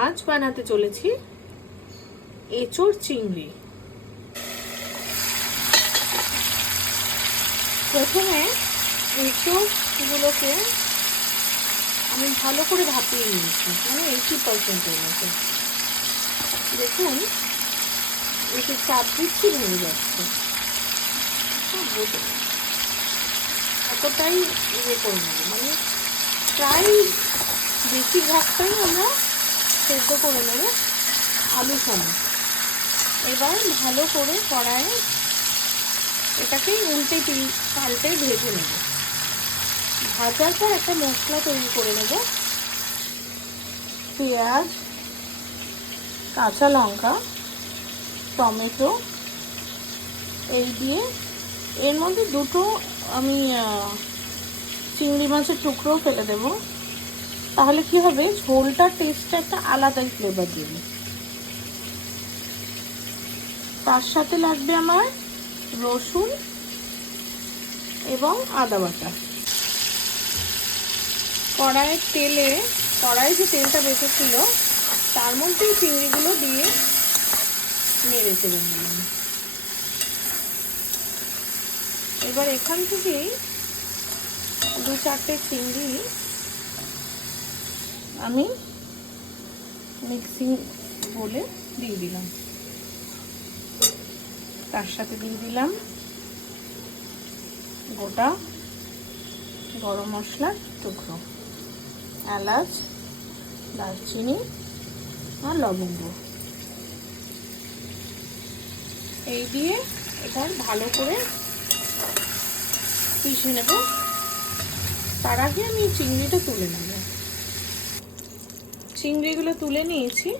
আজ বানাতে চলেছি এঁচোড় চিংড়ি। প্রথমে এঁচোড়গুলোকে আমি ভালো করে ভাপিয়ে নিয়েছি, মানে 80% মতো। দেখুন এতে চাপ দিচ্ছি, ভেঙে যাচ্ছে, এতটাই ইয়ে করে নেবো, মানে প্রায় বেশিরভাগটাই আমরা সেদ্ধ করে নেব আলু সমেত। এবার ভালো করে কড়াইয়ে এটাকে উল্টে পাল্টে ভেজে নেব। ভাজার পর একটা মশলা তৈরি করে নেব। পেঁয়াজ, কাঁচা লঙ্কা, টমেটো এই দিয়ে এর মধ্যে দুটো আমি চিংড়ি মাছের টুকরো ফেলে দেব। তাহলে কি হবে, ঝোলটার টেস্টটা একটা আলাদাই ফ্লেভার দেবে। তার সাথে লাগবে আমার রসুন এবং আদা বাটা। কড়াইয়ে যে তেলটা বেঁচেছিল তার মধ্যে চিংড়িগুলো দিয়ে নেড়ে চেড়ে নিলাম। এবার এখান থেকেই 2-4টে চিংড়ি আমি মিক্সিং বলে দিয়ে দিলাম। তার সাথে দিয়ে দিলাম গোটা গরম মশলার টুকরো, এলাচ, দারচিনি আর লবঙ্গ। এই দিয়ে এবার ভালো করে পিষে নেব। তার আগে আমি চিংড়িটা তুলে নেব। চিংড়িগুলো তুলে নিয়েছি।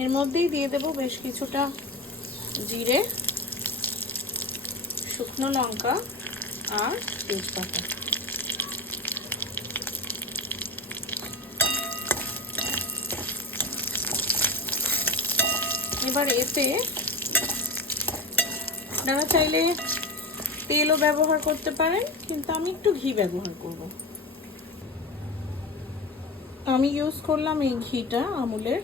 এর মধ্যেই দিয়ে দেব বেশ কিছুটা জিরে, শুকনো লঙ্কা আর তেজপাতা। এবার এতে আপনারা চাইলে তেলও ব্যবহার করতে পারেন, কিন্তু আমি একটু ঘি ব্যবহার করব। আমি ইউজ করলাম এই ঘিটা আমুলের।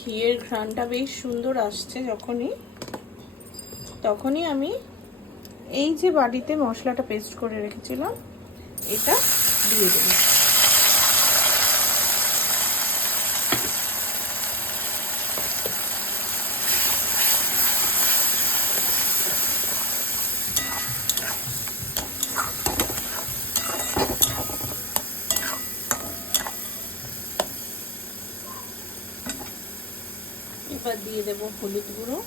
ঘিয়ের ঘ্রাণটা বেশ সুন্দর আসছে তখনই আমি এই যে বাটিতে মশলাটা পেস্ট করে রেখেছিলাম এটা দিয়ে দেব। এবার দিয়ে দেব হলুদ গুঁড়ো,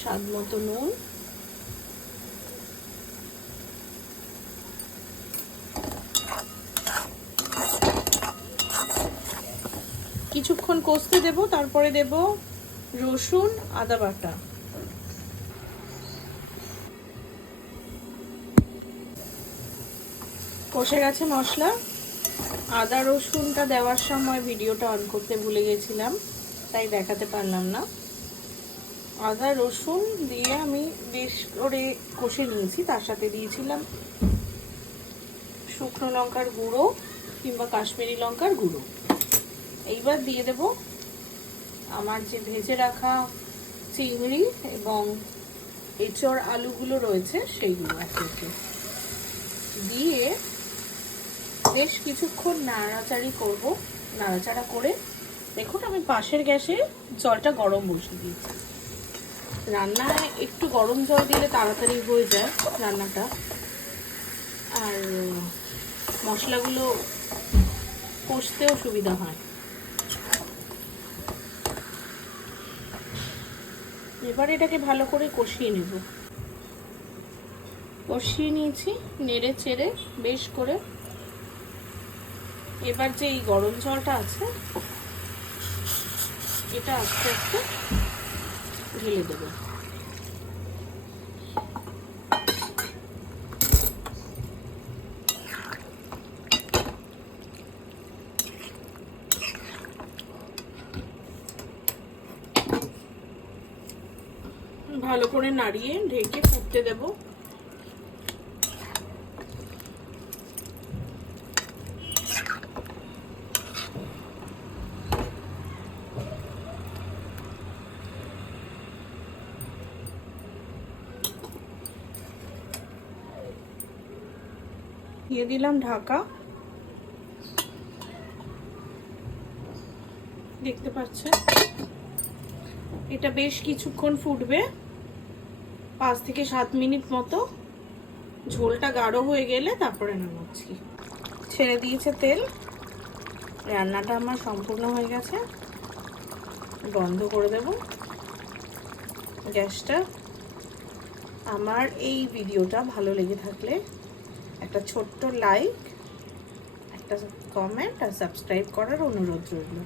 স্বাদ মতো নুন, কিছুক্ষণ কষতে দেব। তারপরে দেব রসুন, আদা বাটা। কষে গেছে মশলা। আদা রসুনটা দেওয়ার সময় ভিডিওটা অন করতে ভুলে গেছিলাম, তাই দেখাতে পারলাম না। আদা রসুন দিয়ে আমি বেশ করে কষে নিয়েছি। তার সাথে দিয়েছিলাম শুকনো লঙ্কার গুঁড়ো কিংবা কাশ্মীরি লঙ্কার গুঁড়ো। এইবার দিয়ে দেব আমার যে ভেজে রাখা চিংড়ি এবং এঁচোড় আলুগুলো রয়েছে সেইগুলো একে দিয়ে বেশ কিছুক্ষণ নাড়াচাড়া করে দেখুন আমি পাশের গ্যাসে জলটা গরম বসিয়ে দিয়েছি। রান্নায় একটু গরম জল দিলে তাড়াতাড়ি হয়ে যায় রান্নাটা, আর মশলাগুলো কষতেও সুবিধা হয়। এবার এটাকে ভালো করে কষিয়ে নেব। কষিয়ে নিয়েছি নেড়ে চেড়ে বেশ করে। এবার যে এই গরম জলটা আছে এটা আস্তে আস্তে ঢেলে দেবো। ভালো করে নাড়িয়ে ঢেকে ফুটতে দেবো। দিয়ে দিলাম ঢাকা। দেখতে পাচ্ছেন এটা বেশ কিছুক্ষণ ফুটবে, 5 থেকে 7 মিনিট মতো। ঝোলটা গাঢ় হয়ে গেলে তারপরে নামাচ্ছি। ছেড়ে দিয়েছে তেল, রান্নাটা আমার সম্পূর্ণ হয়ে গেছে। বন্ধ করে দেব গ্যাসটা। আমার এই ভিডিওটা ভালো লেগে থাকলে একটা ছোট্ট লাইক, একটা কমেন্ট আর সাবস্ক্রাইব করার অনুরোধ রইল।